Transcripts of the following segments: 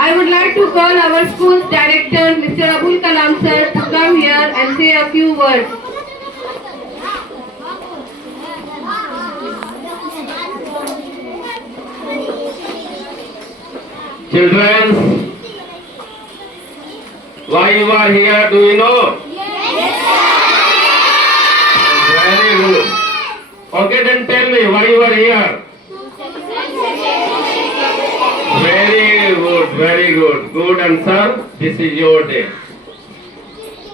I would like to call our school's director, Mr. Abul Kalam sir, to come here and say a few words. Children, why you are here, do you know? Very good. Okay, then tell me why you are here. Very good, very good. Good answer. This is your day.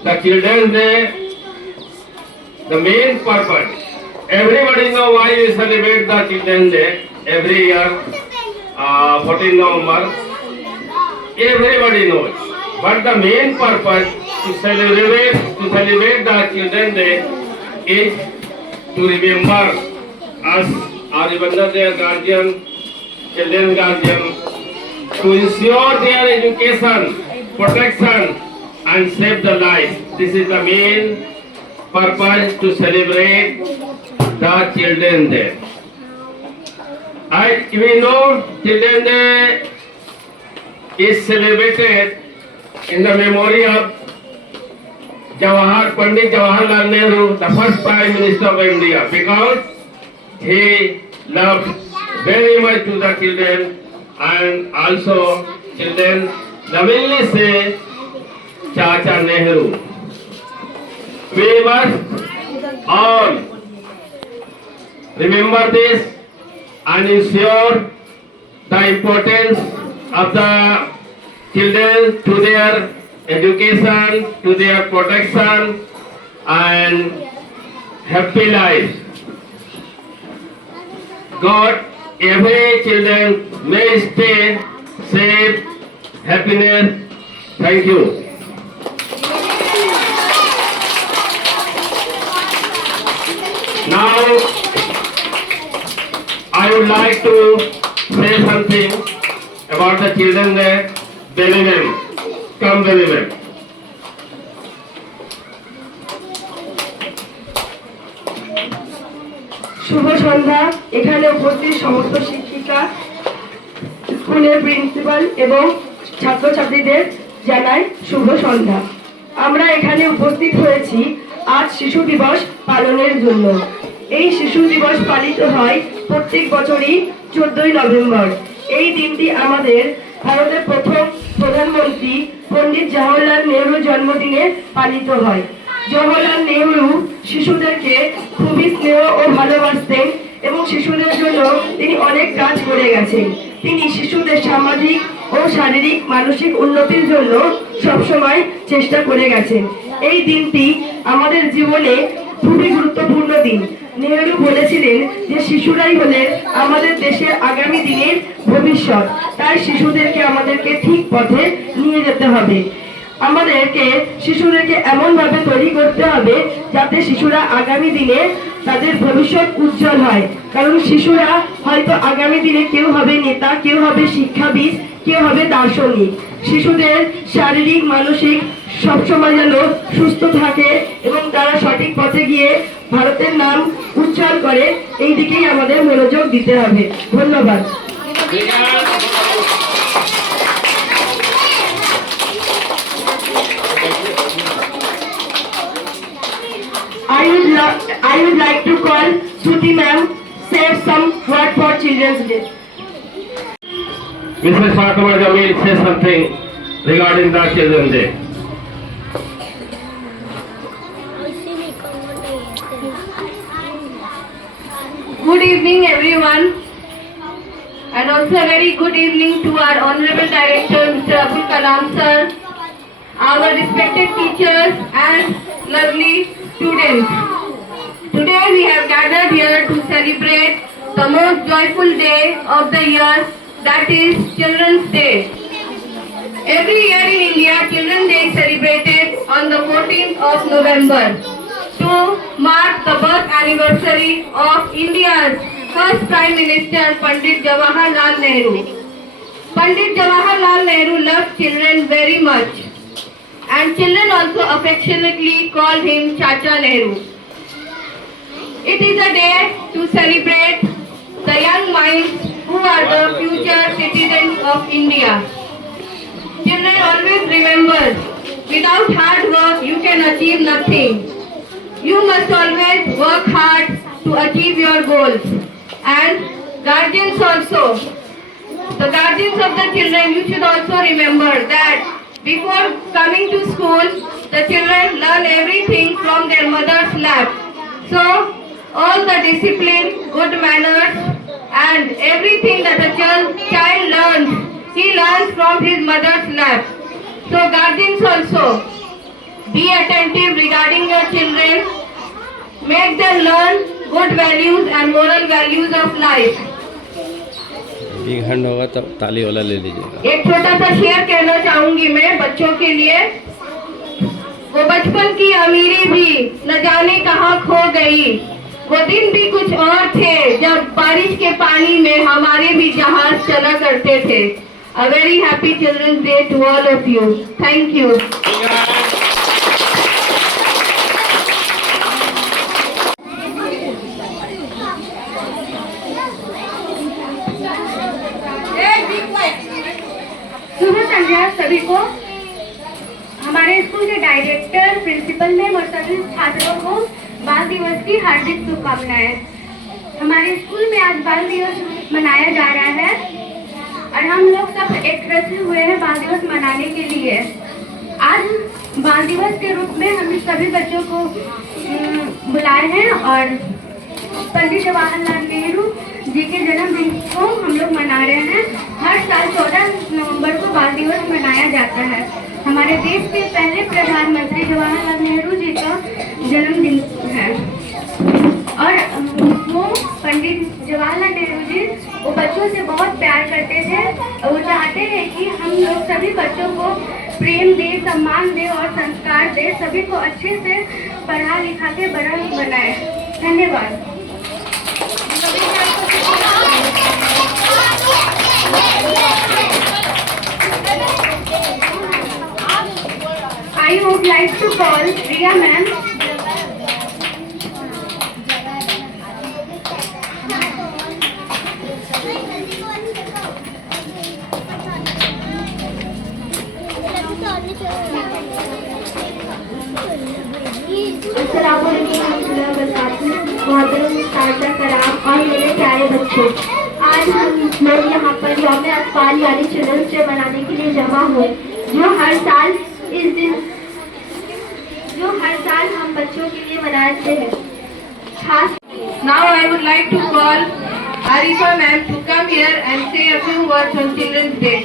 The Children's Day, the main purpose. Everybody know why we celebrate the Children's Day every year, 14 November. Everybody knows. But the main purpose to celebrate the Children's Day is to remember us, or even their guardian, children's guardian, to ensure their education, protection, and save the life. This is the main purpose to celebrate the Children's Day. We know Children's Day is celebrated in the memory of Pandit Jawaharlal Nehru, the first Prime Minister of India, because he loved very much to the children, and also children lovingly say Chacha Nehru. We must all remember this and ensure the importance of the children to their education, to their protection and happy life. God, every children may stay safe, happiness. Thank you. Now, I would like to say something about the Children's Day. Baby ma'am, come baby ma'am. শুভ সন্ধ্যা। এখানে উপস্থিত সমস্ত শিক্ষিকা, স্কুলের principal এবং ছাত্রছাত্রীদের জানাই শুভ সন্ধ্যা। আমরা এখানে উপস্থিত হয়েছি আজ শিশু দিবস পালনের জন্য। এই শিশু দিবস পালিত হয় প্রত্যেক বছরই 14ই নভেম্বর। এই দিনটি আমাদের ভারতের প্রথম প্রধানমন্ত্রী পণ্ডিত জওহরলাল নেহরুর জন্মদিনে পালিত হয়। জওহরলাল নেহরু শিশুদেরকে খুবই স্নেহ ও ভালোবাসতেন এবং শিশুদের জন্য তিনি অনেক কাজ করে গেছেন। তিনি শিশুদের সামাজিক ও শারীরিক মানসিক উন্নতির জন্য সবসময় চেষ্টা করে গেছেন। এই দিনটি আমাদের জীবনে খুবই গুরুত্বপূর্ণ দিন। নেহরু বলেছিলেন যে শিশুরাই হলেন আমাদের দেশের আগামী দিনের ভবিষ্যৎ, তাই শিশুদেরকে আমাদেরকে ঠিক পথে নিয়ে যেতে হবে। আমাদেরকে শিশুদেরকে এমনভাবে তৈরি করতে হবে যাতে শিশুরা আগামী দিনে তাদের ভবিষ্যৎ উজ্জ্বল হয়। কারণ শিশুরা হয়তো আগামী দিনে কেউ হবে নেতা, কেউ হবে শিক্ষাবিদ, কেউ হবে দার্শনিক। শিশুদের শারীরিক মানসিক সবসময় যেন সুস্থ থাকে এবং তারা সঠিক পথে গিয়ে ভারতের নাম উজ্জ্বল করে, এই দিকেই আমাদের মনোযোগ দিতে হবে। ধন্যবাদ। I would like to call Shruti ma'am, say some word for Children's Day. Mrs. Fatima Jamil say something regarding the Children's Day. Good evening everyone, and also a very good evening to our Honorable Director Mr. Abul Kalam sir, our respected teachers and lovely students. Today we have gathered here to celebrate the most joyful day of the year, that is Children's Day. Every year in India, Children's Day is celebrated on the 14th of November to mark the birth anniversary of India's first Prime Minister Pandit Jawaharlal Nehru. Pandit Jawaharlal Nehru loved children very much, and children also affectionately called him Chacha Nehru. It is a day to celebrate the young minds who are the future citizens of India. always remember, without hard work you can achieve nothing. You must always work hard to achieve your goals. And guardians also, the guardians of the children, you should also remember that before coming to school, the children learn everything from their mother's lap. So, all the discipline, good manners, and everything that a child learns, he learns from his mother's lap. So, guardians also, be attentive regarding your children. Make them learn good values and moral values of life. एक hand होगा तो ताली वाला ले लीजिएगा। एक छोटा सा शेर कहना चाहूंगी मैं बच्चों के लिए। वो बचपन की अमीरी भी न जाने कहाँ खो गई, वो दिन भी कुछ और थे जब बारिश के पानी में हमारे भी जहाज चला करते थे। A very happy Children's Day to all of you. Thank you. शुभ संध्या सभी को। हमारे स्कूल के डायरेक्टर, प्रिंसिपल मैम और सभी छात्रों को बाल दिवस की हार्दिक शुभकामनाएं। हमारे स्कूल में आज बाल दिवस मनाया जा रहा है और हम लोग सब एकत्रित हुए हैं बाल दिवस मनाने के लिए। आज बाल दिवस के रूप में हम सभी बच्चों को बुलाए हैं और पंडित जवाहरलाल नेहरू जी के जन्मदिन को हम लोग मना रहे हैं। हर साल 14 नवंबर को बाल दिवस मनाया जाता है। हमारे देश के पहले प्रधानमंत्री जवाहरलाल नेहरू जी का जन्मदिन है और वो पंडित जवाहरलाल नेहरू जी वो बच्चों से बहुत प्यार करते थे और वो चाहते हैं कि हम लोग सभी बच्चों को प्रेम दे, सम्मान दे और संस्कार दे, सभी को अच्छे से पढ़ा लिखा के बड़ा बनाए। धन्यवाद। I would like to call Riya ma'am. और मेरे प्यारे बच्चों, आज हम लोग यहाँ पर यौम अतफाल यानी चिल्ड्रंस डे मनाने के लिए जमा हुए, जो हर साल हम बच्चों के लिए मनाते हैं। खास Now I would like to call Arifa ma'am to come here and say a few words on Children's Day.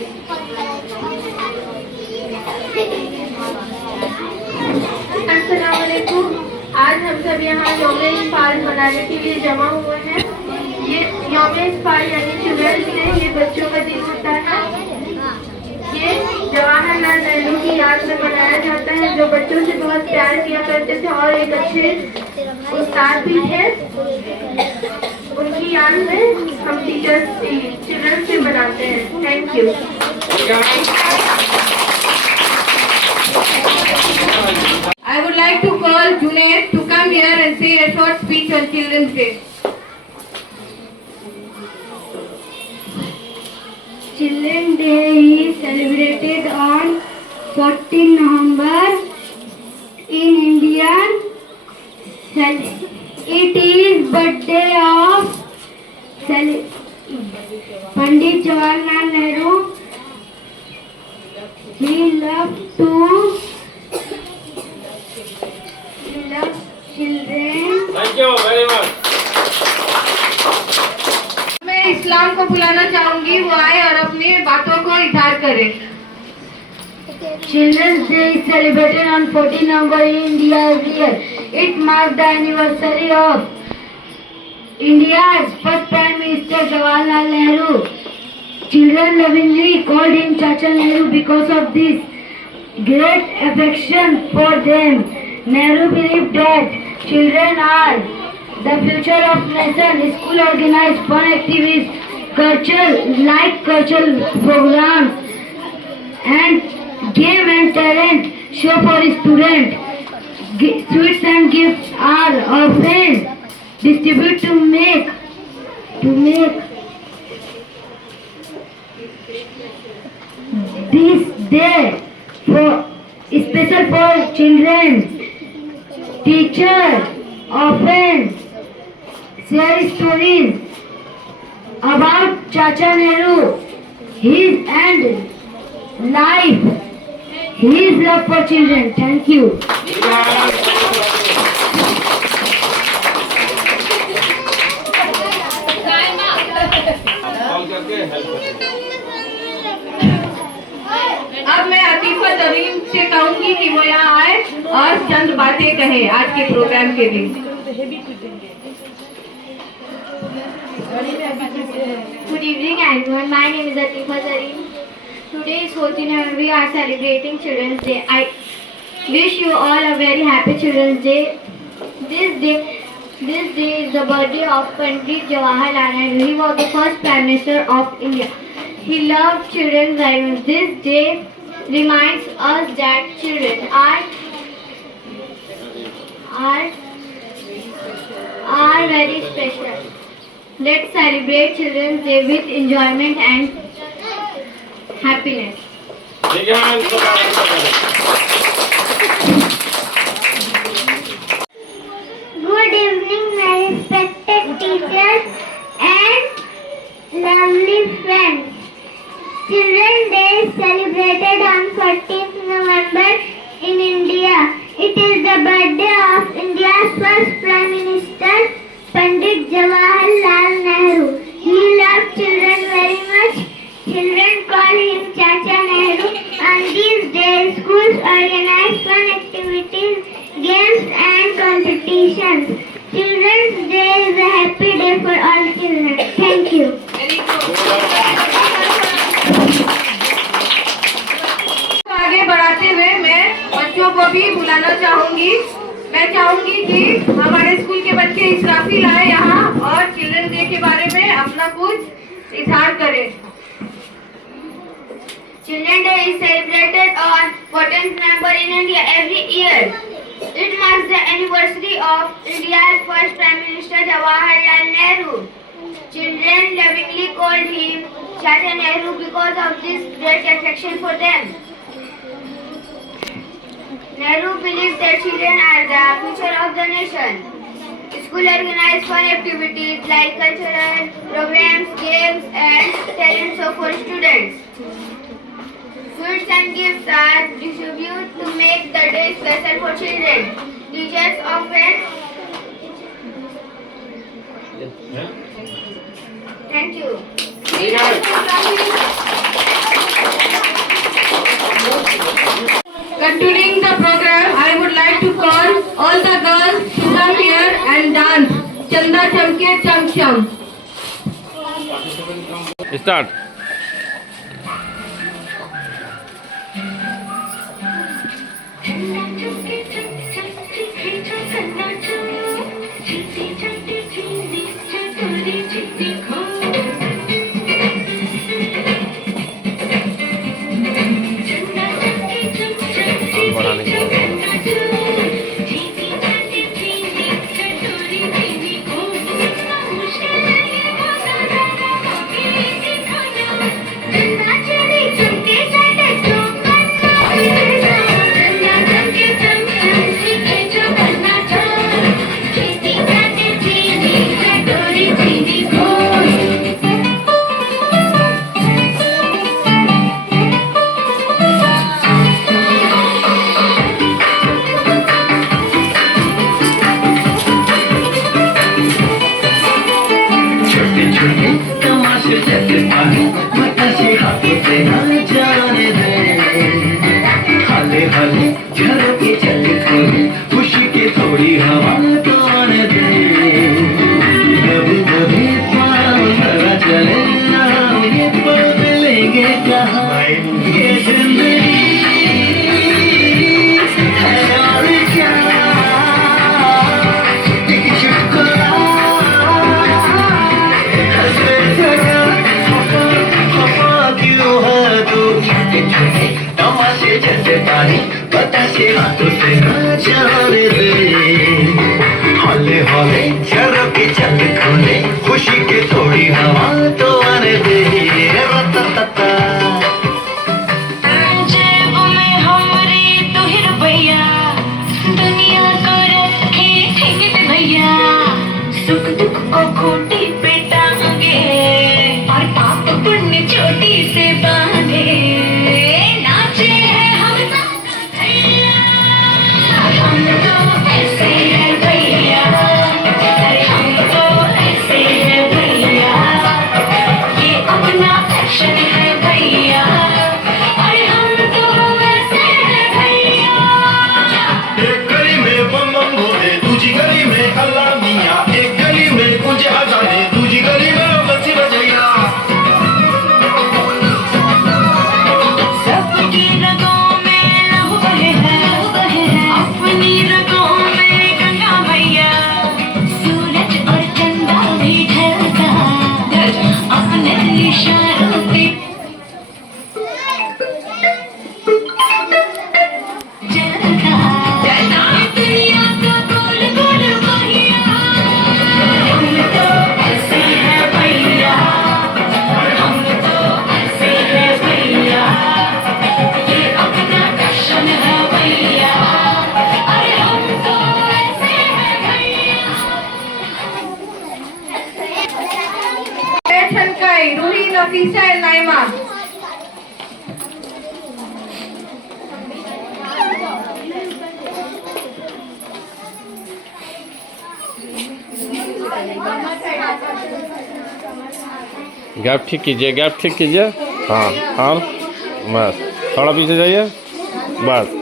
अस्सलामुअलैकुम। आज हम सब यहाँ यौम अतफाल मनाने के लिए जमा हुए हैं। ये यौम अतफाल यानी चिल्ड्रंस डे, ये बच्चों का दिन होता है। ये जवाहरलाल नेहरू की याद में मनाया जाता है, जो बच्चों से बहुत प्यार किया करते थे और एक अच्छे उस्ताद भी थे। उनकी याद में हम टीचर्स चिल्ड्रंस डे मनाते हैं। Thank you. I would like to call Junaid to come here and say a short speech on Children's Day. Children's Day is celebrated on 14 November in India. It is birthday of Pandit Jawaharlal Nehru. He loved children. Thank you very much. मैं इस्लाम को बुलाना चाहूंगी, वो आए और अपनी बातों को इजहार करे। Children's Day is celebrated on 14 November in India every year. It marks the anniversary of India's first Prime Minister Jawaharlal Nehru. Children lovingly called him Chacha Nehru because of this great affection for them. Nehru believed that children are the future of nation. School organized fun activities, cultural programs, and game and talent show for students. Sweets and gifts are often distributed to make this day for children. Teacher often share stories about Chacha Nehru, his and life, his love for children. Thank you. अब मैं अतीफा तरीम से कहूंगी कि वो यहाँ आए और चंद बातें कहे आज के प्रोग्राम के लिए। Good evening everyone. My name is Atifa Zareem. Today is 14th and we are celebrating Children's Day. I wish you all a very happy Children's Day. This day is the birthday of Pandit Jawaharlal Nehru. He was the first Prime Minister of India. He loved children very much. This day reminds us that children are very special. Let's celebrate Children's Day with enjoyment and happiness. Good evening, my respected teachers and lovely friends. Children's Day is celebrated on 14th November in India. It is the birthday of India's first Prime Minister, Pandit Jawaharlal Nehru. He loved children very much. Children call him Chacha Nehru. On these days, schools organize fun activities, games and competitions. Children's Day is a happy day for all children. Thank you. आगे बढ़ाते हुए मैं बच्चों को भी बुलाना चाहूंगी। मैं चाहूंगी कि हमारे स्कूल के बच्चे इसराफिल आए यहाँ और चिल्ड्रन डे के बारे में अपना कुछ इजहार करें। Children's Day is celebrated on 14th November in India every year. It marks the anniversary of India's first Prime Minister Jawaharlal Nehru. Children lovingly called him Chacha Nehru because of this great affection for them. Nehru believed that children are the future of the nation. School organized fun activities like cultural programs, games and talent show for students. Sweets and gifts are distributed to make the day special for children. Teachers often thank you. Concluding the program, I would like to call all the girls to come here and dance Chanda Chamke Cham Cham. Start. बढ़ाने के बाद खुशी के थोड़ी हवा तो आने दे, कभी कभी पाँव जरा चले ये पल मिलेंगे कहाँ, ये जिंदगी है और क्या, एक शुक्ला हंसे जगा खफा क्यों है तू, तमाशे जैसे पानी बतासे हाथों से ना जाने दे, हौले हौले झरोके चल खुले खुशी के थोड़ी हवा तो आने दे, जेब में हम बांधे नाचे हैं हम सब भैया हम तो ऐसे हैं भैया अरे हम तो ऐसे हैं भैया ये अपना फैशन है भैया अरे हम तो ऐसे हैं भैया एक गली में बम बम भोले दूजी गली में अल्लाह मियाँ एक गली में कुछ हजारे दूजी गली में बच्ची बजैया सबकी रगों में लहू बहे है अपनी रगों में गंगा मैया सूरज और चंदा भी ढलता अपने इशारों पे जलता दुनिया का गोल गोल वहिया हम तो ऐसे हैं भैया हम तो ऐसे हैं भैया ये अपना दर्शन है भैया अरे हम तो ऐसे हैं भैया Sankai, Ruhi, Nafisa and Naima. Gap ठीक कीजिए, गैप ठीक कीजिए। हाँ हाँ, बस थोड़ा पीछे जाइए, बस।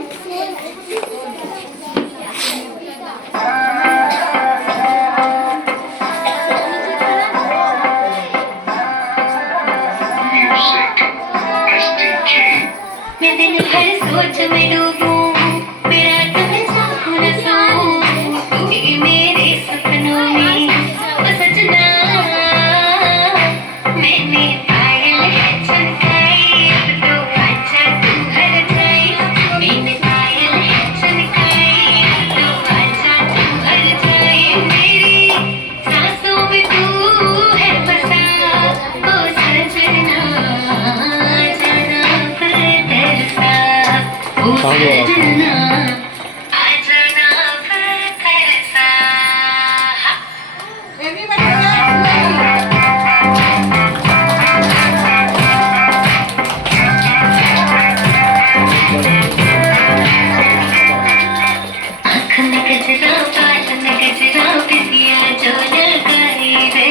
मैं दिन भर सोच में डूबूं मेरा तुम साथ न सोऊं ये मेरे सपनों में ओ सजना मैंने पायल है चमकाई अब तो आजा तू हर जाए मैंने पायल है चमकाई अब तो आजा तू हर जाए मेरी सांसों में तू है बसा ओ सजना जाना पर तरसा ओ सजना आजना पर तरसा Everybody clap. आँख में गजरा बाल में गजरा बिटिया जो लगाई रे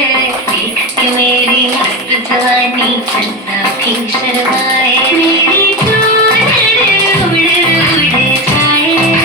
देख के मेरी मस्त जवानी चंदा भी शर्माए मेरी जान उड़ उड़ जाए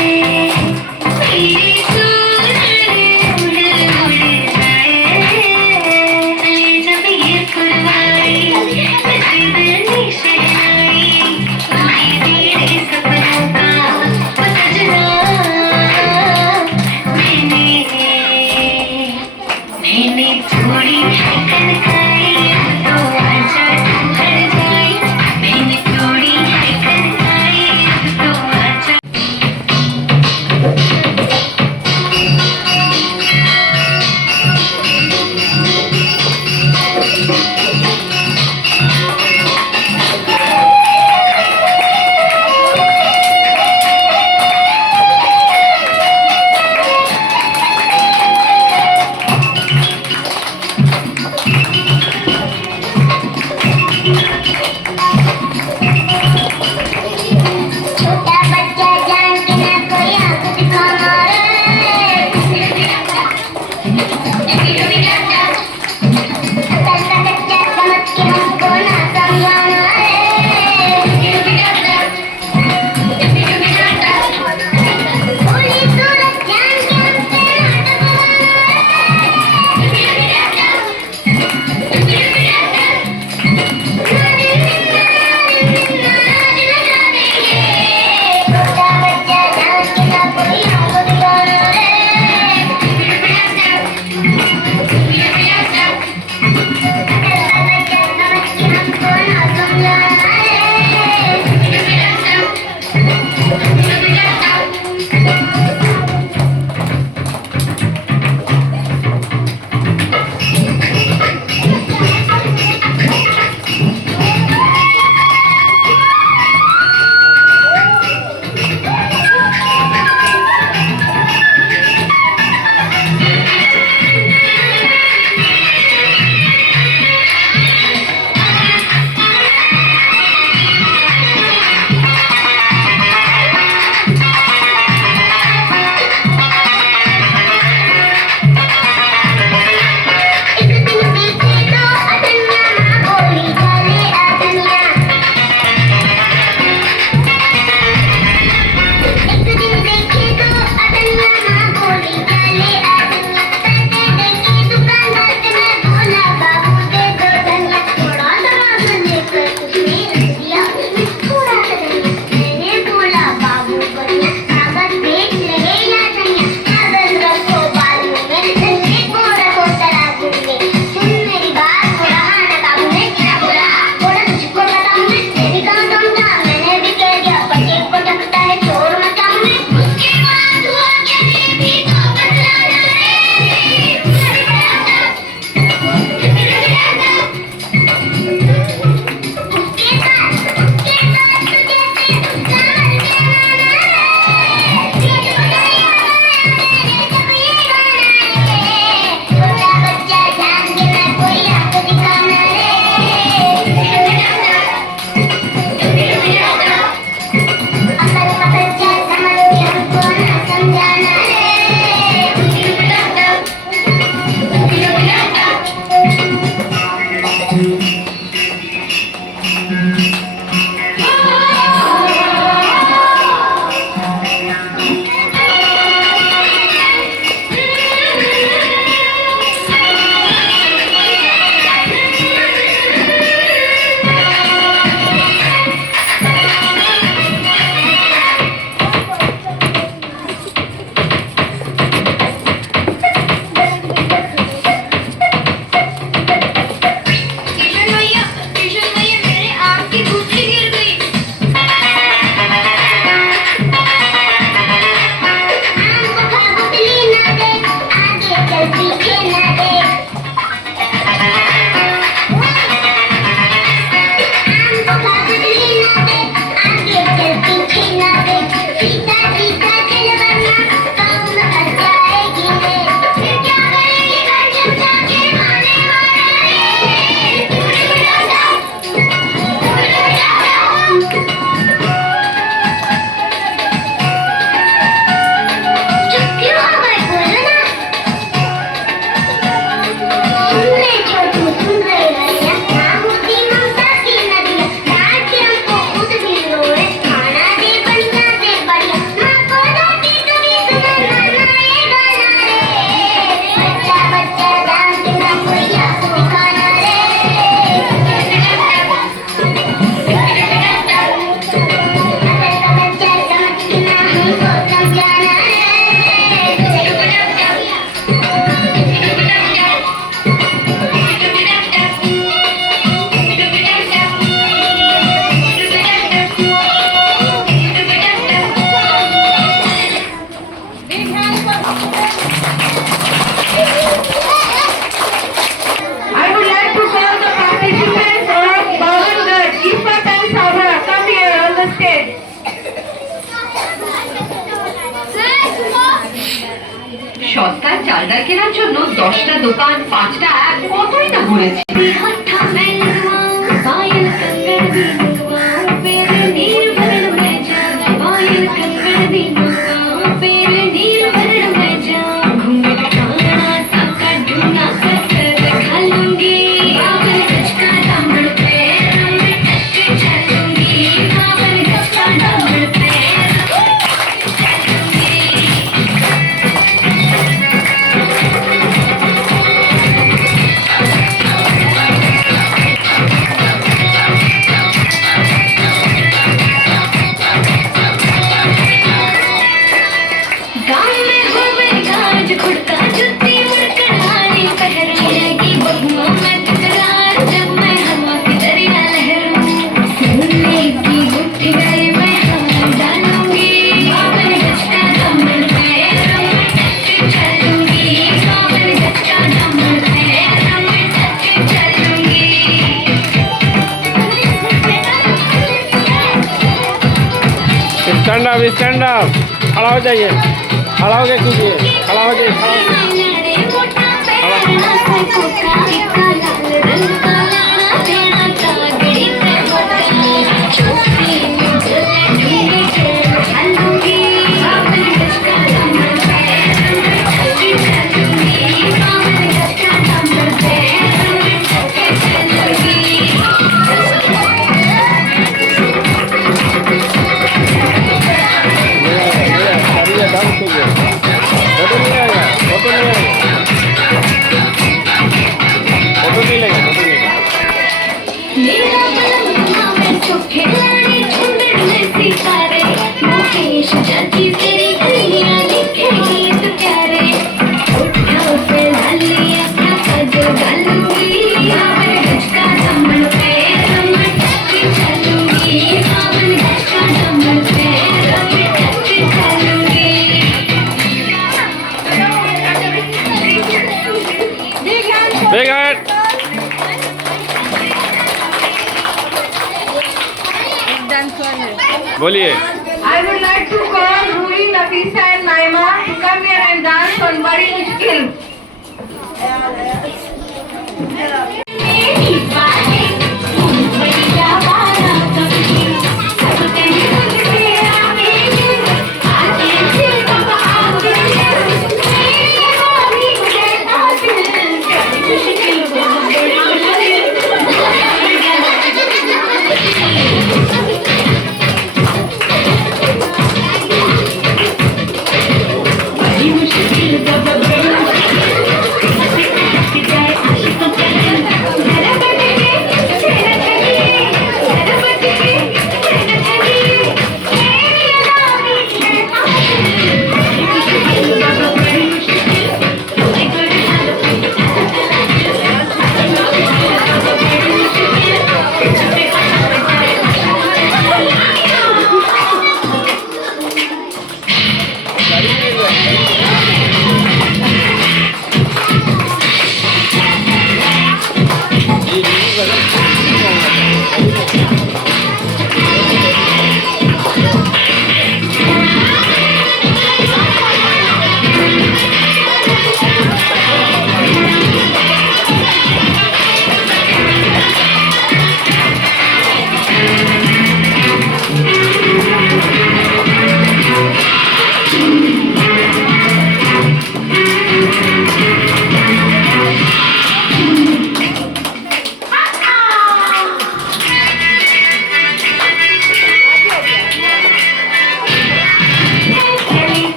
সস্তায় চাল ডাল কেনার জন্য 10টা দোকান 5টা অ্যাপ কতই না ঘুরেছি। स्टैंड अप खड़ा हो जाइए, खड़ा हो गए कीजिए, खड़ा हो जाइए, बोलिए। I would like to call Rui, Nafisa and Naima to come here and dance on Badi Mushkil.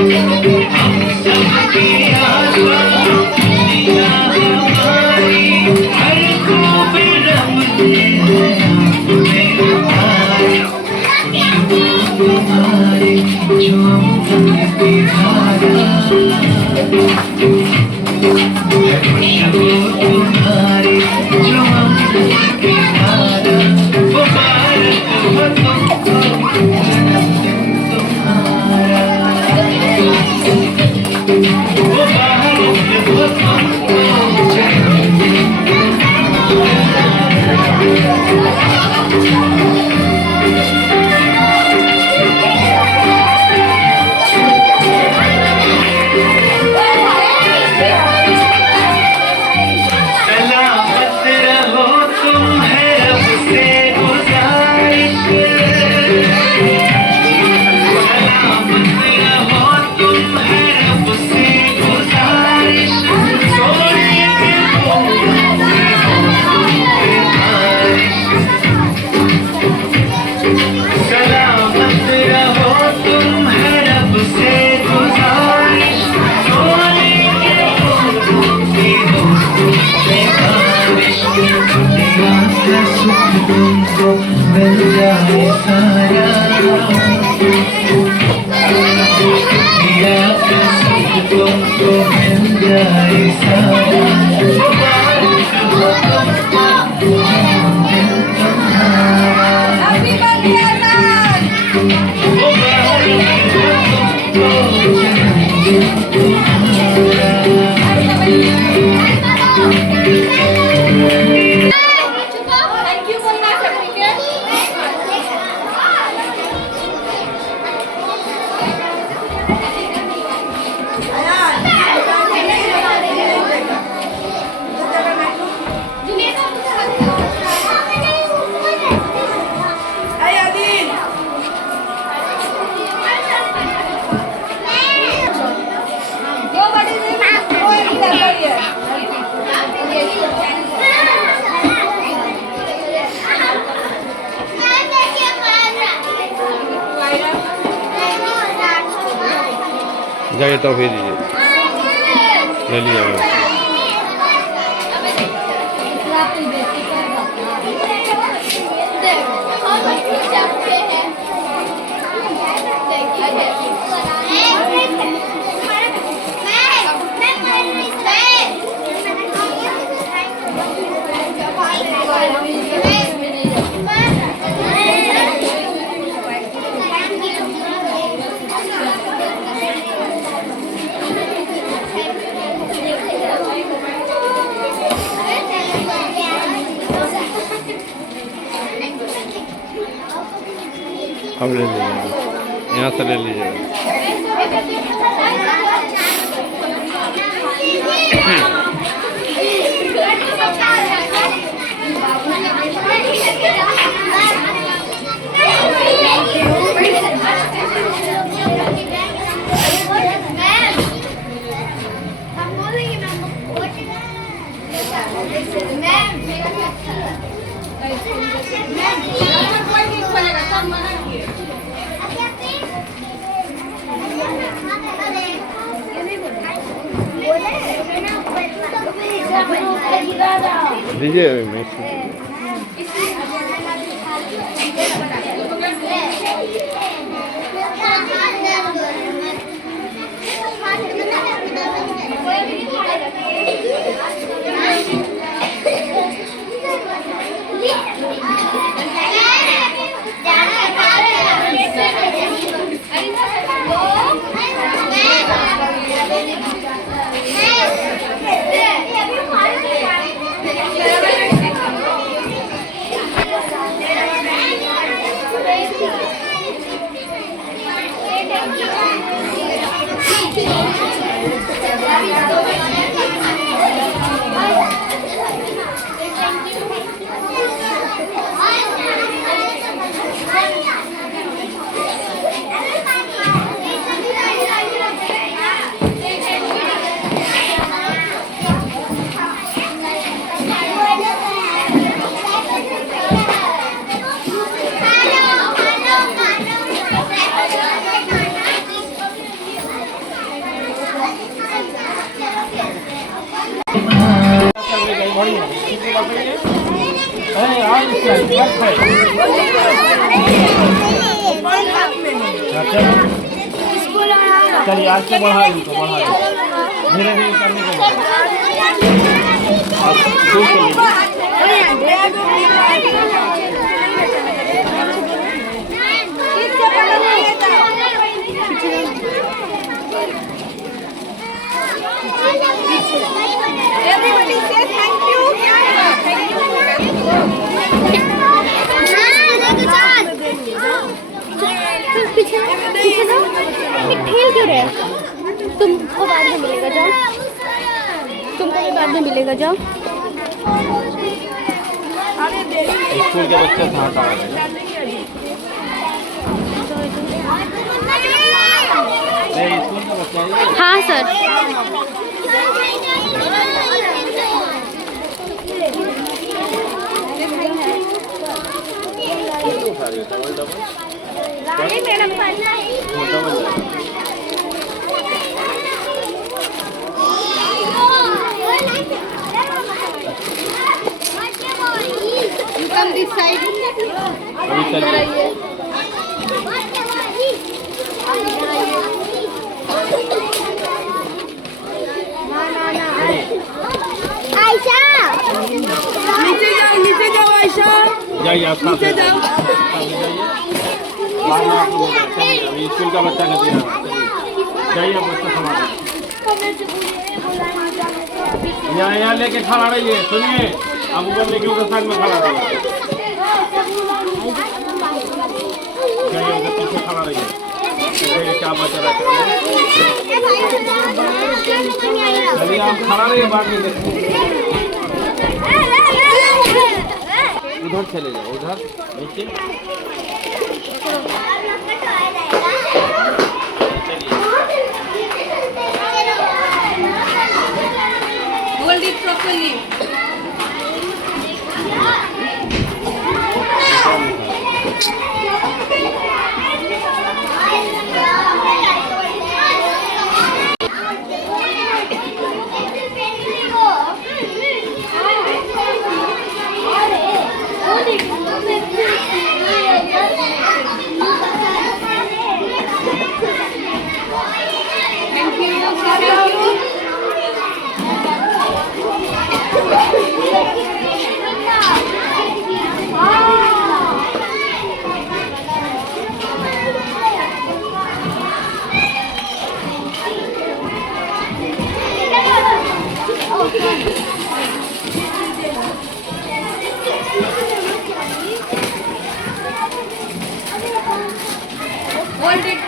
हम सबकी आशा खुशियाँ हमारी हर खूब रमते हैं आँखें हमारी खुशबू तुम्हारी जो अमृत की धारा है खुशबू तुम्हारी जो अमृत की धारा मुबारक हो तुमको जन्मदिन तुम्हारा मुबारक हो तुमको जन्मदिन सलामत रहो तुम है रब से गुजारिश सलामत रहो तुम है रब से गुजारिश सोने के फूलों से हो तुम पे बारिश सलामत रहो तुम है रब से गुजारिश सोने के फूलों से हो तुम पे बारिश दुनिया का सुख तुमको मिल जाए सारा दुनिया का सुख तुमको मिल जाए सारा मुबारक हो तुमको जन्मदिन तुम्हारा मुबारक हो तुमको जन्मदिन तुम्हारा Thank you for my certificate. जाइए टॉफी दीजिए, ले लीजिएगा। अब ले लीजिएगा, यहाँ से ले लीजिएगा। दीजिए चलिए आज से बढ़ा इनको, बढ़ा धीरे धीरे करने के Everybody say thank you. पीछे जाओ, खेल क्यों रहे? तुमको बाद में मिलेगा, जाओ। तुमको भी बाद में मिलेगा, जाओ। स्कूल के बच्चे से हटा स्कूल के बच्चे। हाँ sir. Madam Come this side. नीचे जाओ आयशा। जाइए आप साथ में जाइए। अभी स्कूल का बच्चा नहीं है, जाइए आप बच्चा संभालिए। यहाँ लेके खड़ा रहिए, सुनिए आप ऊपर लेके उधर साइड में खड़ा रहिए, जाइए उधर पीछे खड़ा रहिए, देखिए क्या बचा रहता है। चलिए आप खड़ा रहिए, बाद में देखिए उधर चले जाओ, उधर नीचे। Hold it properly. Hold it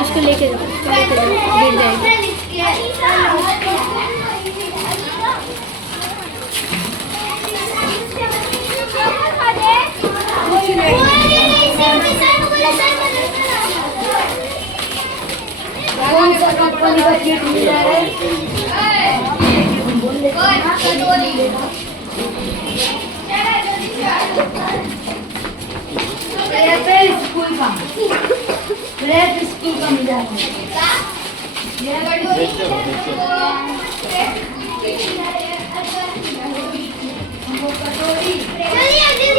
उसको लेके जाओ, गिर जाएगी। चलिए